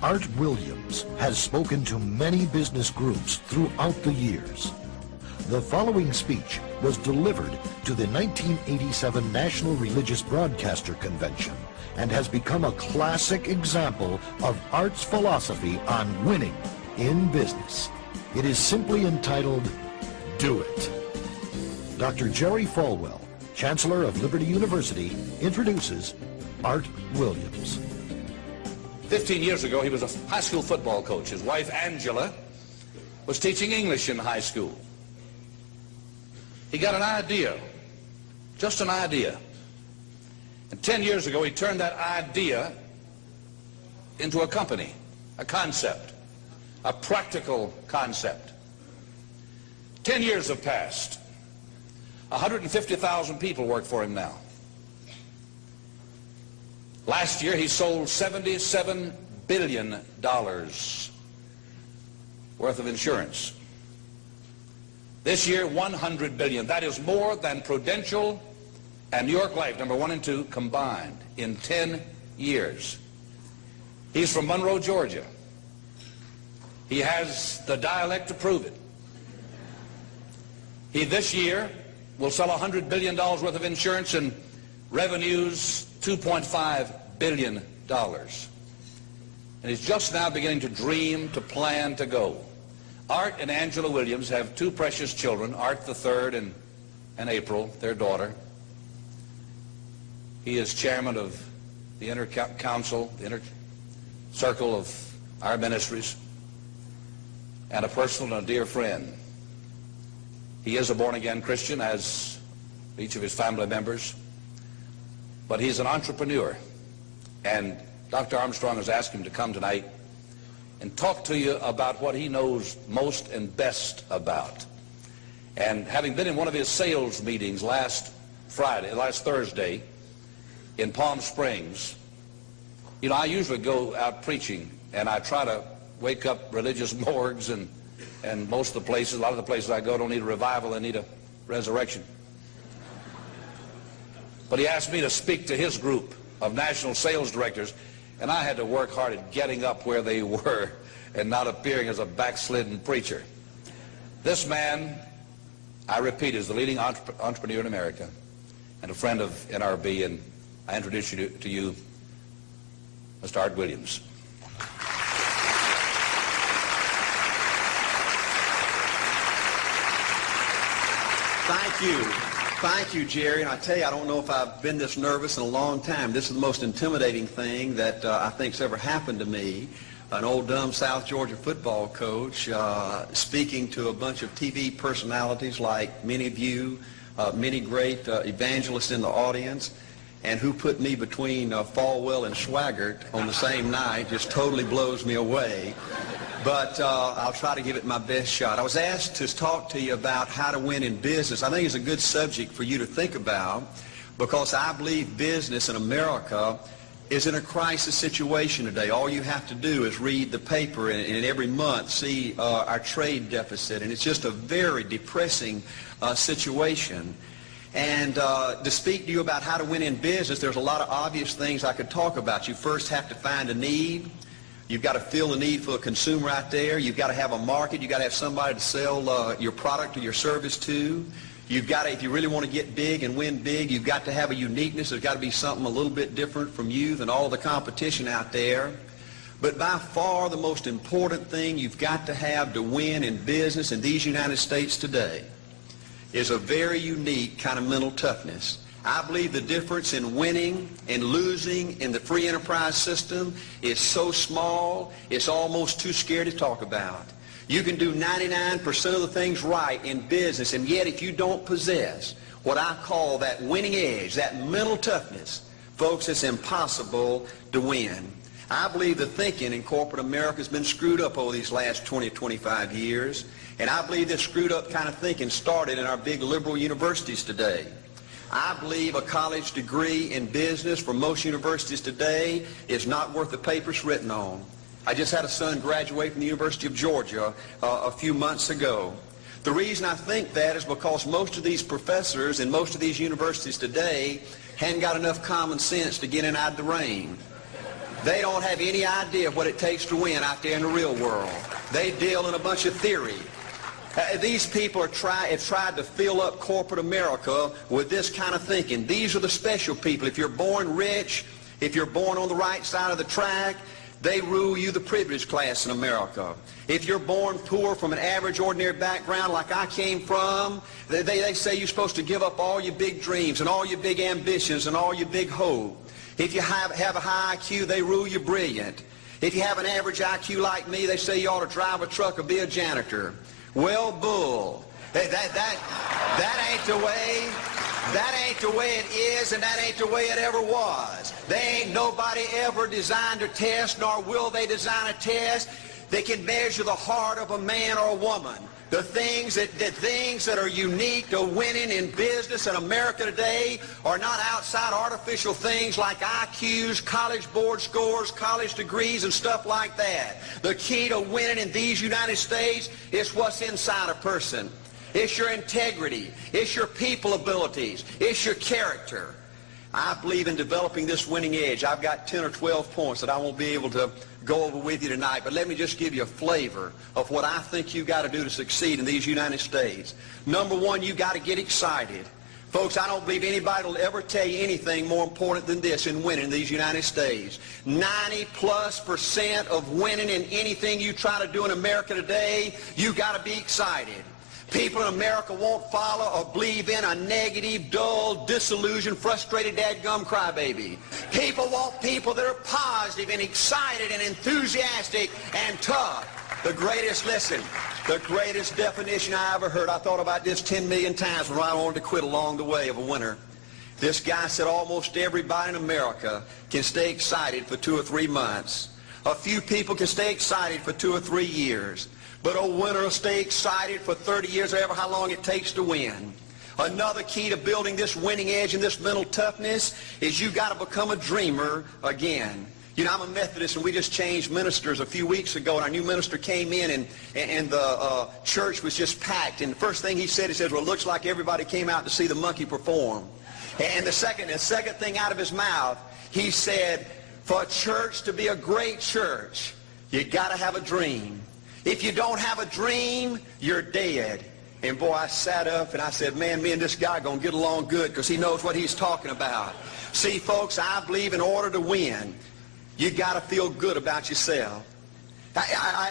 Art Williams has spoken to many business groups throughout the years. The following speech was delivered to the 1987 National Religious Broadcaster Convention and has become a classic example of Art's philosophy on winning in business. It is simply entitled, Do It. Dr. Jerry Falwell, Chancellor of Liberty University, introduces Art Williams. 15 years ago, he was a high school football coach. His wife, Angela, was teaching English in high school. He got an idea, just an idea. And 10 years ago, he turned that idea into a company, a concept, a practical concept. 10 years have passed. 150,000 people work for him now. Last year, he sold $77 billion worth of insurance. This year, $100 billion. That is more than Prudential and New York Life, number 1 and 2, combined in 10 years. He's from Monroe, Georgia. He has the dialect to prove it. He, this year, will sell $100 billion worth of insurance and revenues $2.5 billion. And he's just now beginning to dream, to plan, to go. Art and Angela Williams have 2 precious children, Art the third and April, their daughter. He is chairman of the inner council, the inner circle of our ministries, and a personal and a dear friend. He is a born-again Christian, as each of his family members, but he's an entrepreneur. And Dr. Armstrong has asked him to come tonight and talk to you about what he knows most and best about. And having been in one of his sales meetings last Thursday in Palm Springs, you know, I usually go out preaching and I try to wake up religious morgues, and most of the places, a lot of the places I go don't need a revival, they need a resurrection. But he asked me to speak to his group of national sales directors, and I had to work hard at getting up where they were and not appearing as a backslidden preacher. This man, I repeat, is the leading entrepreneur in America and a friend of NRB, and I introduce you to you, Mr. Art Williams. Thank you. Thank you, Jerry. And I tell you, I don't know if I've been this nervous in a long time. This is the most intimidating thing that I think's ever happened to me. An old dumb South Georgia football coach speaking to a bunch of TV personalities like many of you, many great evangelists in the audience, and who put me between Falwell and Schwagert on the same night just totally blows me away. But I'll try to give it my best shot. I was asked to talk to you about how to win in business. I think it's a good subject for you to think about, because I believe business in America is in a crisis situation today. All you have to do is read the paper and every month see our trade deficit, and it's just a very depressing situation. And to speak to you about how to win in business, there's a lot of obvious things I could talk about. You first have to find a need. You've got to fill the need for a consumer out there. You've got to have a market. You've got to have somebody to sell your product or your service to. You've got to, if you really want to get big and win big, you've got to have a uniqueness. There's got to be something a little bit different from you than all the competition out there. But by far the most important thing you've got to have to win in business in these United States today is a very unique kind of mental toughness. I believe the difference in winning and losing in the free enterprise system is so small, it's almost too scary to talk about. You can do 99% of the things right in business, and yet if you don't possess what I call that winning edge, that mental toughness, folks, it's impossible to win. I believe the thinking in corporate America has been screwed up over these last 20 or 25 years, and I believe this screwed up kind of thinking started in our big liberal universities today. I believe a college degree in business for most universities today is not worth the paper it's written on. I just had a son graduate from the University of Georgia a few months ago. The reason I think that is because most of these professors in most of these universities today hadn't got enough common sense to get in out of the rain. They don't have any idea what it takes to win out there in the real world. They deal in a bunch of theory. These people have tried to fill up corporate America with this kind of thinking. These are the special people. If you're born rich, if you're born on the right side of the track, they rule you, the privileged class in America. If you're born poor from an average, ordinary background like I came from, they say you're supposed to give up all your big dreams and all your big ambitions and all your big hope. If you have a high IQ, they rule you brilliant. If you have an average IQ like me, they say you ought to drive a truck or be a janitor. Well, bull. That ain't the way. That ain't the way it is, and that ain't the way it ever was. They ain't nobody ever designed a test, nor will they design a test that can measure the heart of a man or a woman. The things that are unique to winning in business in America today are not outside artificial things like IQs, college board scores, college degrees, and stuff like that. The key to winning in these United States is what's inside a person. It's your integrity. It's your people abilities. It's your character. I believe in developing this winning edge. I've got 10 or 12 points that I won't be able to go over with you tonight, but let me just give you a flavor of what I think you've got to do to succeed in these United States. Number one, you've got to get excited. Folks, I don't believe anybody will ever tell you anything more important than this in winning in these United States. 90+% of winning in anything you try to do in America today, you've got to be excited. People in America won't follow or believe in a negative, dull, disillusioned, frustrated, dadgum crybaby. People want people that are positive and excited and enthusiastic and tough. The greatest definition I ever heard, I thought about this 10 million times when I wanted to quit along the way of a winner. This guy said almost everybody in America can stay excited for 2 or 3 months. A few people can stay excited for 2 or 3 years. But a winner will stay excited for 30 years or ever how long it takes to win. Another key to building this winning edge and this mental toughness is you got to become a dreamer again. You know, I'm a Methodist, and we just changed ministers a few weeks ago, and our new minister came in, and the church was just packed. And the first thing he said, well, it looks like everybody came out to see the monkey perform. And the second thing out of his mouth, he said, for a church to be a great church, you got to have a dream. If you don't have a dream, you're dead. And boy, I sat up and I said, man, me and this guy are going to get along good because he knows what he's talking about. See, folks, I believe in order to win, you got to feel good about yourself.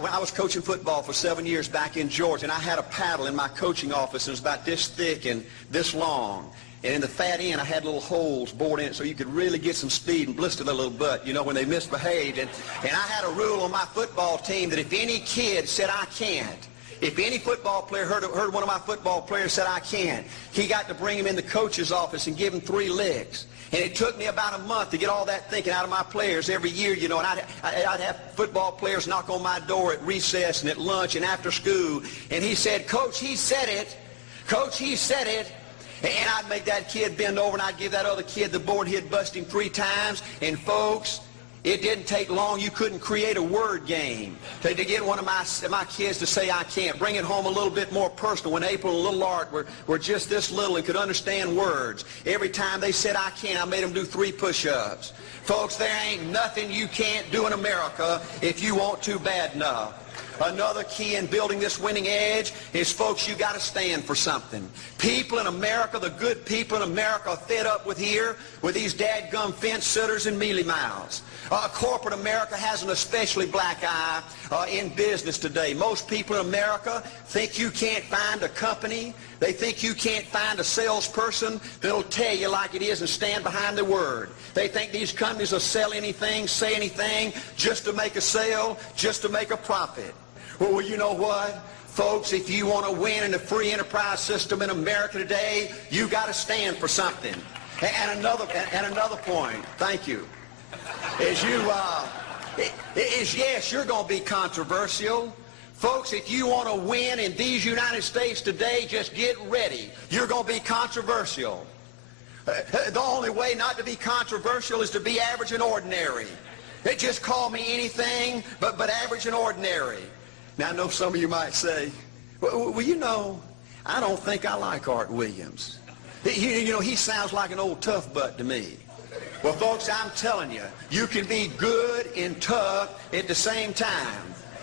When I was coaching football for 7 years back in Georgia, and I had a paddle in my coaching office. It was about this thick and this long. And in the fat end, I had little holes bored in it so you could really get some speed and blister their little butt, you know, when they misbehaved. And I had a rule on my football team that if any kid said, I can't, if any football player heard one of my football players said, I can't, he got to bring him in the coach's office and give him 3 licks. And it took me about a month to get all that thinking out of my players every year, you know, and I'd have football players knock on my door at recess and at lunch and after school. And he said, Coach, he said it. Coach, he said it. And I'd make that kid bend over, and I'd give that other kid the board. He'd bust him 3 times. And folks, it didn't take long. You couldn't create a word game to get one of my kids to say I can't. Bring it home a little bit more personal. When April and little Art were just this little and could understand words, every time they said I can't, I made them do 3 push-ups. Folks, there ain't nothing you can't do in America if you want to bad enough. Another key in building this winning edge is, folks, you got to stand for something. People in America, the good people in America, are fed up with these dadgum fence sitters and mealy mouths. Corporate America has an especially black eye in business today. Most people in America think you can't find a company. They think you can't find a salesperson that'll tell you like it is and stand behind their word. They think these companies will sell anything, say anything, just to make a sale, just to make a profit. Well, you know what? Folks, if you want to win in the free enterprise system in America today, you got to stand for something. And another point, thank you, is yes, you're going to be controversial. Folks, if you want to win in these United States today, just get ready. You're going to be controversial. The only way not to be controversial is to be average and ordinary. They just call me anything but average and ordinary. Now, I know some of you might say, well, you know, I don't think I like Art Williams. You know, he sounds like an old tough butt to me. Well, folks, I'm telling you, you can be good and tough at the same time.